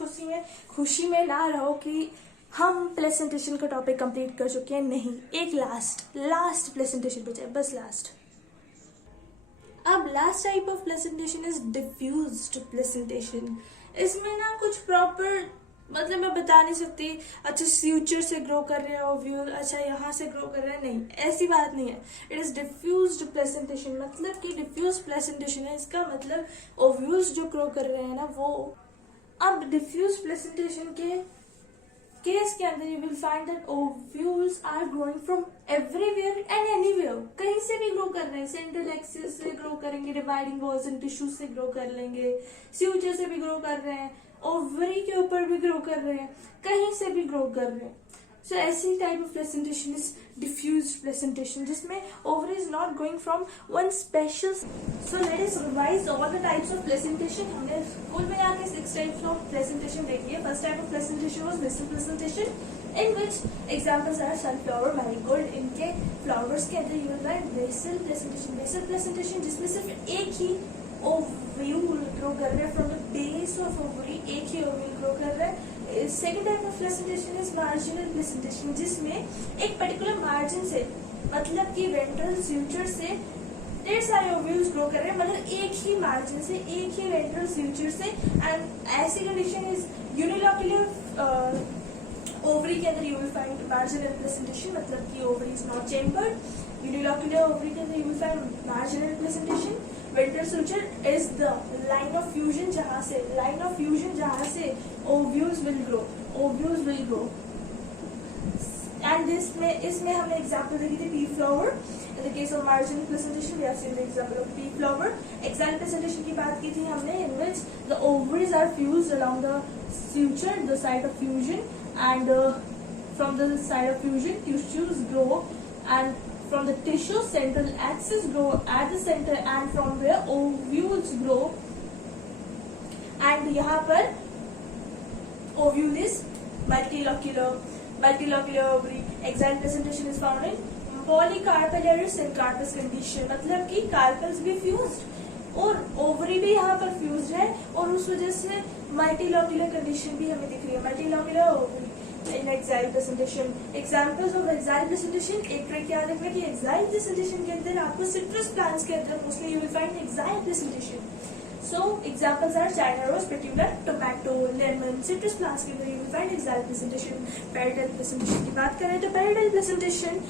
खुशी में ना रहो कि हम प्लेसेंटेशन का टॉपिक कंप्लीट कर चुके हैं, नहीं, एक लास्ट प्लेसेंटेशन बचा है, बस लास्ट। अब last type of placentation is diffused placentation. इसमें ना कुछ प्रॉपर मतलब मैं बता नहीं सकती, अच्छा फ्यूचर से ग्रो कर रहे हैं ओव्यूल, अच्छा यहाँ से ग्रो कर रहे हैं, नहीं, ऐसी बात नहीं है। इट इज डिफ्यूज्ड प्लेसेंटेशन, मतलब कि डिफ्यूज प्लेसेंटेशन है, इसका मतलब ओव्यूल्स जो ग्रो कर रहे हैं ना वो। अब डिफ्यूज प्लेसेंटेशन के केस के अंदर you will find that ovules are growing from everywhere and anywhere, कहीं से भी ग्रो कर रहे हैं, सेंट्रल एक्सिस से ग्रो करेंगे, डिवाइडिंग वॉल्स एंड टिश्यूज से ग्रो कर लेंगे, फ्यूचर से भी ग्रो कर रहे हैं, ओवरी के ऊपर भी ग्रो कर रहे हैं, कहीं से भी ग्रो कर रहे हैं। सो ऐसी type of placentation is diffused placentation, जिसमें ovary is not going from one special. So let us revise all the types of placentation. हमने कुल मिला के 6 टाइप्स ऑफ प्लेसेंटेशन देखी है। First type of placentation was basal placentation, in which examples are sunflower, marigold. इनके फ्लावर्स के अंदर you will find basal placentation. Basal placentation जिसमें सिर्फ एक ही ओव्यूल ग्रो कर रहे हैं from the base of ovary, एक ही ओव्यूल ग्रो कर रहा है। Second type of placentation is marginal placentation, जिसमें एक पर्टिकुलर मार्जिन से, मतलब कि वेंट्रल फ्यूचर से ढेर सारे ओव्यूल्स ग्रो कर रहे हैं, मतलब एक ही मार्जिन से, एक ही वेंट्रल फ्यूचर से। एंड ऐसी कंडीशन इज यूनिलॉक्यूलर ओवरी के अंदर you will find marginal placentation, मतलब कि ovary is not chambered. Unilocular ovary के अंदर you will find marginal placentation. Ventral future is the line of fusion जहां से ओव्यूल्स विल ग्रो। एंड इसमें हमने एग्जांपल देखी थी pea flower. In the case of marginal placentation we have seen the example of pea flower. Axile placentation की बात की थी हमने, in which the ovaries are fused along the suture, the site of fusion, and from the side of fusion tissues grow, and from the tissue central axis grow at the center, and from where ovules grow, and यहाँ पर ovule is multilocular ovary. Exile presentation is found in polycarpellarious and carpus condition, मतलब कि carpels भी fused और ओवरी भी यहाँ पर फ्यूज है, और उस वजह से मल्टीलॉक्यूलर कंडीशन भी हमें दिख रही है, multilocular ovary in axile presentation. Examples of axile presentation, एक ट्रिक याद रखना कि एक्साइल प्रेजेंटेशन के अंदर आपको सिट्रस प्लांट्स के अंदर mostly you will find axile presentation. So examples are China rose, petunia, tomato, lemon. Citrus plants के अंदर you will find axile presentation. Parietal presentation की बात करें तो parietal presentation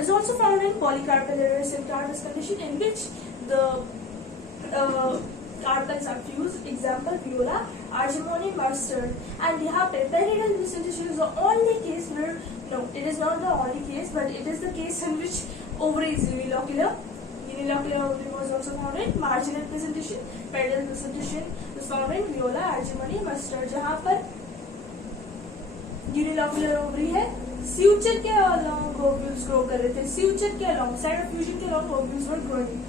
is also found in polycarpellaries and carpus condition, in which the carpels are fused. Example, viola, argemony, mustard. And यहाँ पे parietal presentation is the only case where, no, it is not the only case, but it is the case in which ovary is unilocular. Unilocular ovary was also found in marginal presentation. Parietal presentation was found in viola, argemony, mustard. जहाँ पर unilocular ovary है, suture के along ovules grow कर रहे थे, suture के along, side of fusion के along ovules were growing.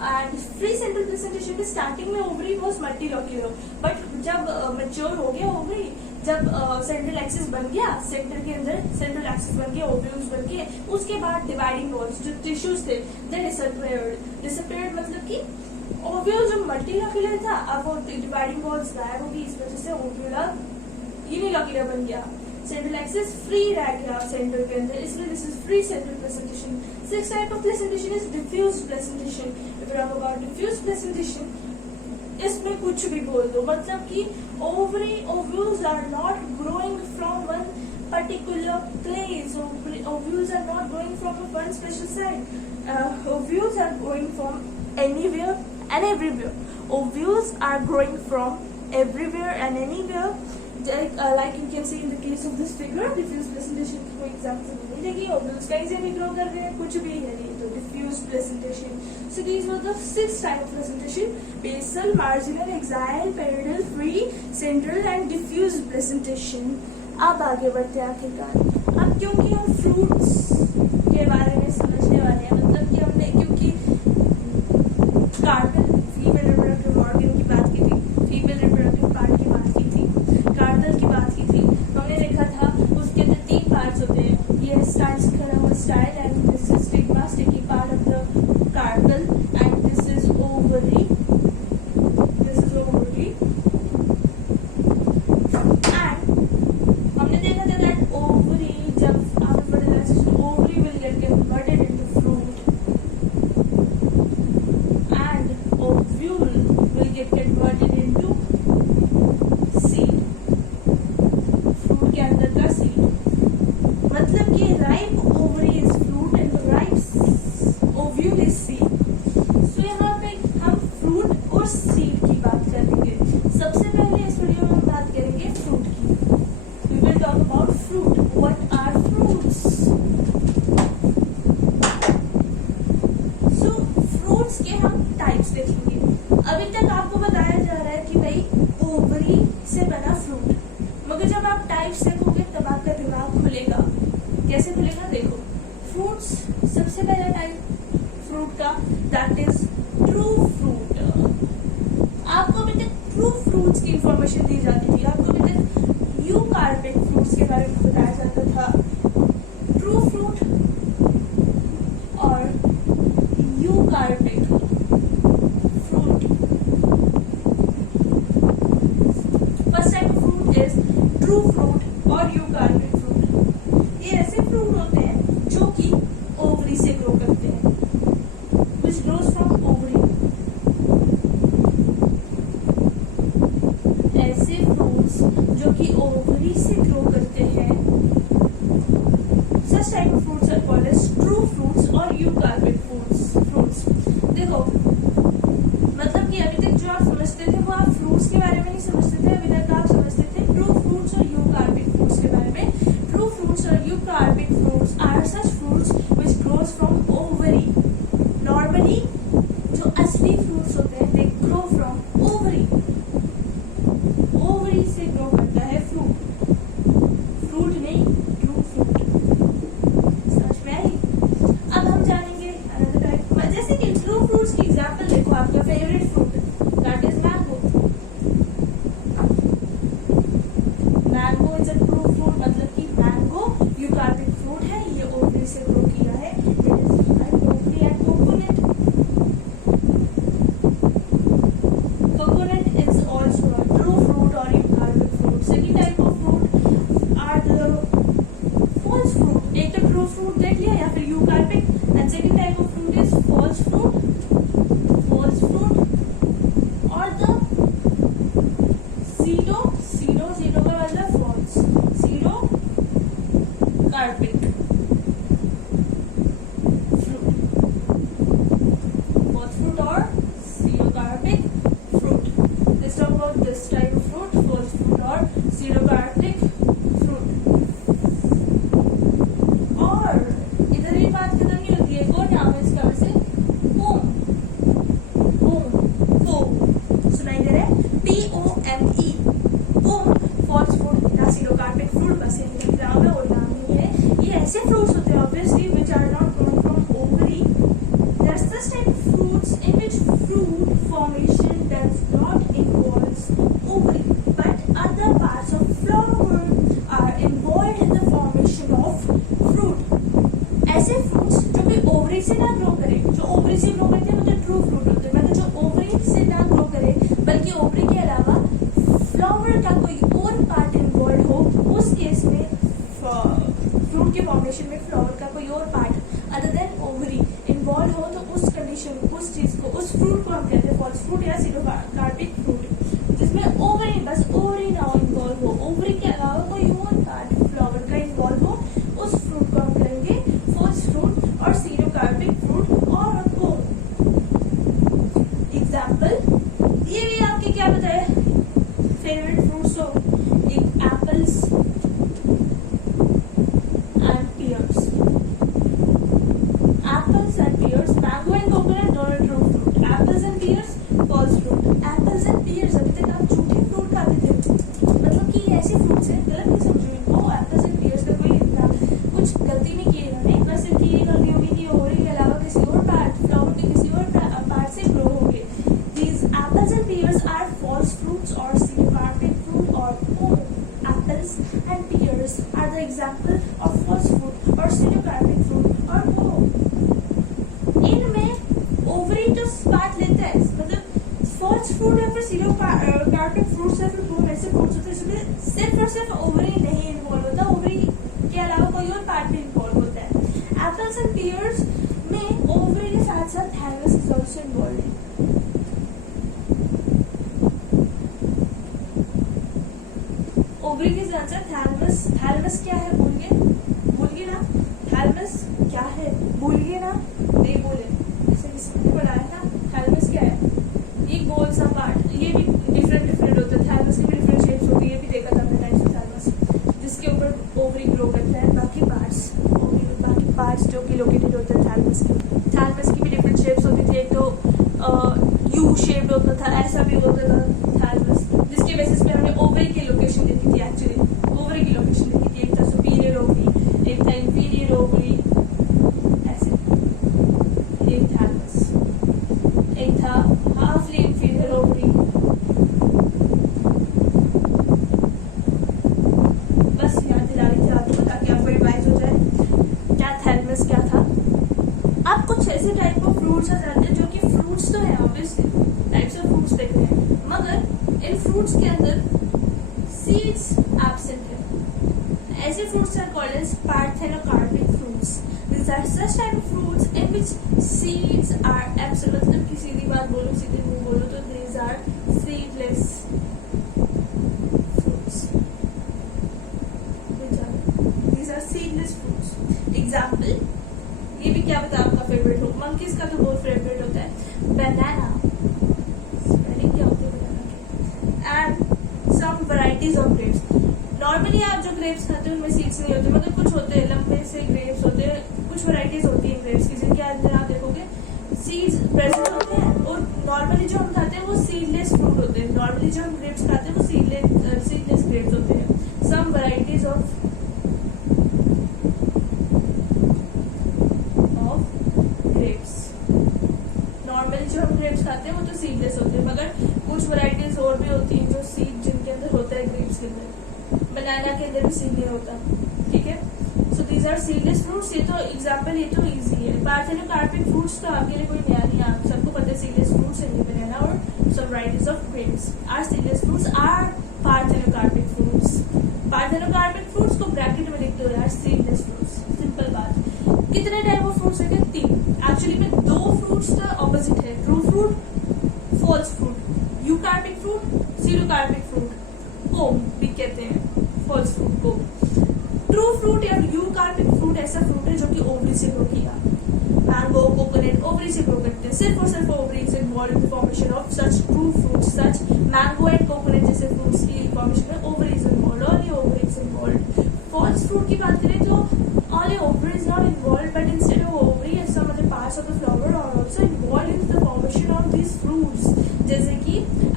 And free central placentation में स्टार्टिंग में ओवरी वाज मल्टीलॉक्यूलर, बट जब मैच्योर हो गया ओवरी, जब सेंट्रल एक्सिस बन गया, सेंटर के अंदर सेंट्रल एक्सिस बन गया, ओव्यूल्स बन गए, उसके बाद डिवाइडिंग वॉल्स जो टिश्यूज थे दे डिसअपियर्ड, मतलब कि ओव्यूल जो मल्टीलॉक्यूलर था अब वो डिवाइडिंग वॉल्स गायब होगी, इस वजह से ओव्यूलर यूनिलॉक्यूलर बन गया, सेंट्रल एक्सिस फ्री रह गया सेंटर के अंदर, इसलिए this is free central placentation. Six type of placentation is diffused placentation. If you talk about diffused placentation, इसमें कुछ भी बोल दो, मतलब कि ovary ovules are not growing from one particular place, ovules are not growing from one special side. Ovules are growing from anywhere and everywhere. Ovules are growing from everywhere and anywhere. Like you can see in the case of this figure, diffuse presentation की कोई एग्जाम्पल नहीं देगी, ovules कहीं से भी ग्रो कर रहे हैं, कुछ भी है नहीं, तो diffuse presentation. So these were the 6 type of presentation: basal, marginal, axial, parietal, free, central and diffuse presentation. अब आगे बढ़ते हैं आखिरकार। अब क्योंकि हम फ्रूट्स के बारे में समझने वाले हैं, मतलब कि हमने क्योंकि कार्पेल से बना फ्रूट। मगर जब आप टाइप्स देखोगे तब आपका दिमाग खुलेगा। कैसे खुलेगा देखो, फ्रूट्स सबसे पहला टाइप फ्रूट का दैट इज ट्रू फ्रूट। आपको अभी तक ट्रू फ्रूट्स की इंफॉर्मेशन दी जाती थी, आपको अभी तक यूकार्पिक फ्रूट्स के बारे में बताया जाता था। ट्रू फ्रूट और eucarpic fruit. First type of fruit is true fruit और यूकार्पिक फ्रूट। ये ऐसे फ्रूट होते हैं जो कि ओवरी से ग्रो करते हैं, which grows from ovary। ऐसे फ्रूट्स जो कि ओवरी से ग्रो करते हैं, such type of fruits are called as true fruits और eukaryotic fruits। देखो, मतलब कि अभी तक जो आप समझते थे वो आप फ्रूट्स के बारे में नहीं समझते थे, अभी तक आप समझते थे ट्रू फ्रूट्स और यूकार्योटिक फ्रूट्स के बारे में। ट्रू फ्रूट्स और eukaryotic fruits are such fruits which grows from ovary। Normally जो असली फ्रूट्स होते हैं they grow from ovary. Ovary से ग्रो करता है फ्रूट, फ्रूट नहीं ट्रू फ्रूट। समझ में आई? अब हम जानेंगे अनदर टाइप। जैसे कि ट्रू फ्रूट्स की एग्जांपल देखो, आपका favourite fruit that is mango. Mango is a true fruit, मतलब कि मैंगो यूकार्योटिक फ्रूट है, ये ओवरी से ग्रो किया है। It is ovary and coconut. Coconut is also a true fruit or eukaryotic fruit. Second type of fruit are the false fruit। एक तो true fruit देख लिया या फिर eukaryotic, and second type of fruit is false fruit। False fruit और the pseudo का मतलब false, pseudo carpic fruit। False fruit or pseudo carpic fruit। Let's talk about this type of fruit, false fruit or pseudocaryotic fruit। और इधर ही बात खत्म नहीं होती है, कौन नाम है इसका वैसे? पोम। सुनाई दे रहा है? POME। पोम false fruit या pseudocaryotic fruit, बस यही नाम है और नाम ही है। ये ऐसे fruits होते हैं obviously which are not grown from ovary। There are such type of fruits in which fruit formation does not involves ovary, but other parts of flower are involved in the formation of fruit। ऐसे fruits जो कि ovary से ना grow करे, जो ovary से grow करते हैं वो तो true fruit होते हैं, मतलब जो ovary से ना grow करे बल्कि ovary के अलावा flower का कोई और part involved हो, उस केस में fruit के formation में flower का कोई और part other than ovary involve हो, तो उस कंडीशन, उस चीज को, उस फ्रूट को हम कहते हैं फॉल्स फ्रूट या pseudocaryotic फ्रूट, जिसमें ओवरी, बस ओवरी ना इन्वॉल्व हो, ओवरी के अलावा कोई और पार्ट फ्लावर का इन्वॉल्व हो, उस फ्रूट को हम कहेंगे फॉल्स फ्रूट और pseudocaryotic फ्रूट। और पोम एग्जाम्पल, ये भी आपके क्या बताए फेवरेट फ्रूट्स हो, एक apples and pears. Apples and pears, mango and coconut are true fruit. Apples and pears, false fruit. Apples and pears, अभी तक आप झूठे फ्रूट खाते थे, मतलब कि ये ऐसे फ्रूट्स हैं, गलत नहीं समझो इनको। Apples and pears का कोई कुछ गलती नहीं की इन्होंने, बस इनकी ये गलती होगी कि ओवरी के अलावा किसी और पार्ट, फ्लावर के किसी और पार्ट से ग्रो होंगे। These apples and pears are false fruits or pseudocaryotic fruit or poem। Apples and pears are the example of false fruit or pseudocaryotic fruit or poem। इनमें ओवरी तो पार्ट लेता है, मतलब फॉल्स फ्रूट या फिर pseudocaryotic फ्रूट्स या फिर पोम ऐसे फ्रूट्स होते हैं जिसमें सिर्फ और सिर्फ ओवरी नहीं इन्वॉल्व होता, ओवरी के अलावा कोई और पार्ट भी इन्वॉल्व होता है। एप्पल्स एंड पियर्स में ओवरी के साथ साथ thalamus is also involve. Ovary के साथ साथ थैलमस, थैलमस क्या है भूल गए ना? थैलमस क्या है भूल गए ना? नहीं बोले, ऐसे किसी ने बताया था। थैलमस क्या है? ये गोल सा पार्ट, ये भी डिफरेंट होता है, थैलमस की भी डिफरेंट शेप्स होती है, ये भी देखा था हमने टाइप्स ऑफ थैलमस, जिसके ऊपर ओवरी ग्रो करता है। बाकी पार्ट्स जो कि लोकेटेड होते हैं थैलमस की भी डिफरेंट शेप्स होती थी। एक तो यू शेप्ड होता था, ऐसा भी होता था थैलमस, जिसके बेसिस पे हमने ओवरी सीड्स एब्सेंट है। ऐसे fruits are called as parthenocarpic fruits. These are such type of fruits in which seeds are absent। मतलब कि सीधी बात बोलो, सीधे मुंह बोलो तो these are seedless fruits। These are seedless fruits। Example, ये भी क्या बता आपका फेवरेट हो, मंकीज का तो बहुत फेवरेट होता है बनाना। स्पेलिंग क्या होती है बनाना की? And some varieties of grapes. Normally आप जो ग्रेप्स खाते हैं उनमें सीड्स नहीं होते, मगर कुछ होते हैं लंबे से ग्रेप्स होते हैं, कुछ वैरायटीज होती है ग्रेप्स की जिनके अंदर आप देखोगे सीड्स प्रेजेंट होते हैं। और नॉर्मली जो हम खाते हैं वो सीडलेस फ्रूट होते हैं। नॉर्मली जो हम ग्रेप्स खाते हैं वो सीडलेस ग्रेप्स होते हैं। सम वैरायटीज ऑफ ग्रेप्स, नॉर्मली जो हम ग्रेप्स खाते हैं वो तो सीडलेस होते हैं, मगर कुछ वैरायटीज और भी होती हैं जो सीड जिनके अंदर होता है ग्रेप्स के अंदर। बनाना के अंदर भी सीड नहीं होता, ठीक है। So these are seedless fruits. ये तो एग्जांपल, ये तो इजी है। पार्थेनोकार्पिक फ्रूट्स तो आपके लिए कोई नया नहीं है, आप सबको पता है सीडलेस फ्रूट्स हैं बनाना और some varieties of grapes are seedless fruits are parthenocarpic fruits. Parthenocarpic fruits को ब्रैकेट में लिखते हो यार, सीडलेस फ्रूट्स। सिंपल बात। कितने टाइप ऑफ फ्रूट्स होंगे? 3। एक्चुअली में 2 फ्रूट्स का ऑपोजिट है, true fruit, false fruit. Eucarpic fruit, pseudocarpic fruit, pome भी कहते हैं फॉल्स फ्रूट को। ट्रू फ्रूट या यूकार्पिक फ्रूट ऐसा फ्रूट है जो कि ओवरी से ग्रो किया। मैंगो, कोकोनट ओवरी से ग्रो करते हैं। सिर्फ और सिर्फ ovary is involve in the formation of such true fruit. Such mango and coconut जैसे फ्रूट्स की फॉर्मेशन में ovary is involve, only ovary is involve. False fruit की बात करें तो only ovary is not involved, but instead of ovary and some other parts of the flower are also involved in the formation of these fruits। जैसे कि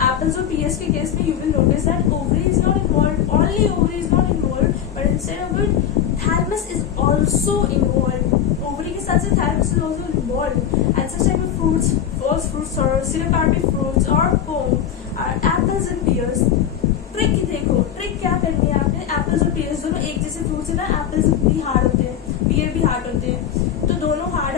apples और pears के केस में you will notice that ovary is not involved, only ovary is not involved, but instead of it thalamus is also involved। ovary के साथ से thalamus is also involved। and such type of fruits, false fruits or serocarpic fruits or pome are apples and pears। Trick देखो, ट्रिक क्या करनी है आपने, एप्पल्स और पियर्स दोनों एक जैसे फ्रूट्स है ना। एप्पल्स भी हार्ड होते हैं, पियर भी हार्ड होते हैं, तो दोनों hard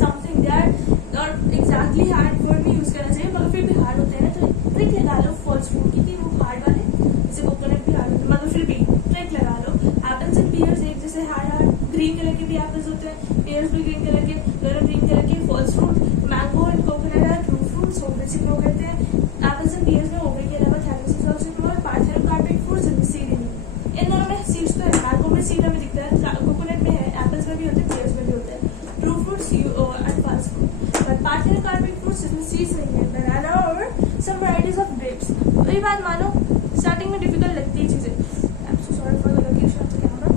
something they are not exactly hard word नहीं यूज करना चाहिए, मगर फिर भी हार्ड होते हैं ना। तो ट्रिक लगा लो फॉल्स फ्रूट की कि वो हार्ड वाले, जैसे कोकोनट भी हार्ड होते हैं, मगर फिर भी ट्रिक लगा लो। एप्पल्स एंड पियर्स एक जैसे हार्ड ग्रीन कलर के भी एप्पल्स होते हैं, पियर्स भी ग्रीन कलर के, दोनों ग्रीन कलर के। False fruit mango and coconut are true fruits, ovary से ग्रो करते हैं। एप्पल्स एंड पियर्स में ओवरी के अलावा thalamus is also grow. Parthenocarpic fruits इनमें सीड नहीं, इन दोनों में सीड्स तो है। मैंगो में सीड हमें दिखता है, कोकोनट में है, एप्पल्स में भी होते हैं, पियर्स में भी होते हैं। True fruits and false fruit, but parthenocarpic fruits इसमें सीड्स नहीं है। बनाना और सम वैराइटीज ऑफ ग्रेप्स। तो ये बात मानो, स्टार्टिंग में डिफिकल्ट लगती है चीजें। I am so sorry for the location of the camera.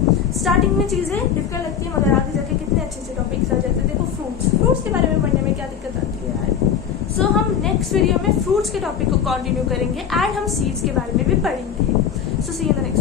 Starting में चीजें डिफिकल्ट लगती है, मगर आगे जाके कितने अच्छे अच्छे टॉपिक्स आ जाते हैं। देखो फ्रूट्स के बारे में पढ़ने में क्या दिक्कत आती है यार। सो हम नेक्स्ट वीडियो में फ्रूट्स के टॉपिक को कंटिन्यू करेंगे एंड हम सीड्स के बारे में भी पढ़ेंगे। सो सी इन द नेक्स्ट।